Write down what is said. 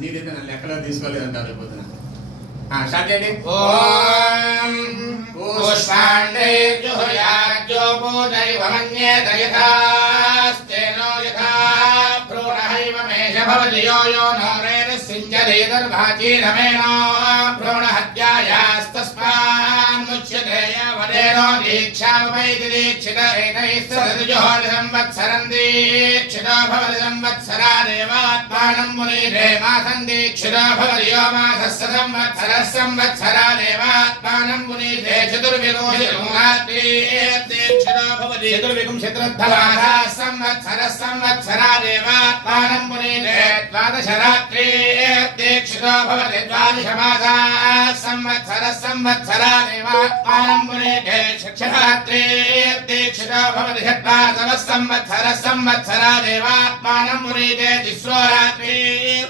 దీనైతే నన్ను ఎక్కడ తీసుకోలేదంటారు పొద్దున. స్టార్ట్ చేయండి. ఓం పుష్పాండే జుహయాజ్జో పూజైవమన్యేత యథాస్తేనో యథా భ్రూణహైవ మేష భవతి యో యో నరేణ సింజలేదర్భాచీరమేణో భ్రూణహత్యాయాస్తస్మాన్ముచ్యతే వరేణో దీక్షావైతి దీక్షిత ఏతైస్తదజోహ సంవత్సరం దీక్షితో భవతి సంవత్సరాదేవాత్మానం మునిరే మాసం దీక్షితో భవతి యో మాసः సంవత్సర సంవత్సరాదేవాత్మానం మునిరే చతుర్వింశతిక్షితో భవతి చతుర్వింశతిర్ధమాసः సంవత్సర సంవత్సరాదేవాత్మానం మునిరే ద్వాదశరాత్రిర్దీక్షితో భవతి ద్వాదశమాసాः సంవత్సర సంవత్సరాదేవాత్మానం మునిరే షట్రాత్రిర్దీక్షితో భవతి షట్వాసవः సంవత్సర సంవత్సరాదేవాత్మానం మునిరే తిస్రో రాత్రిర్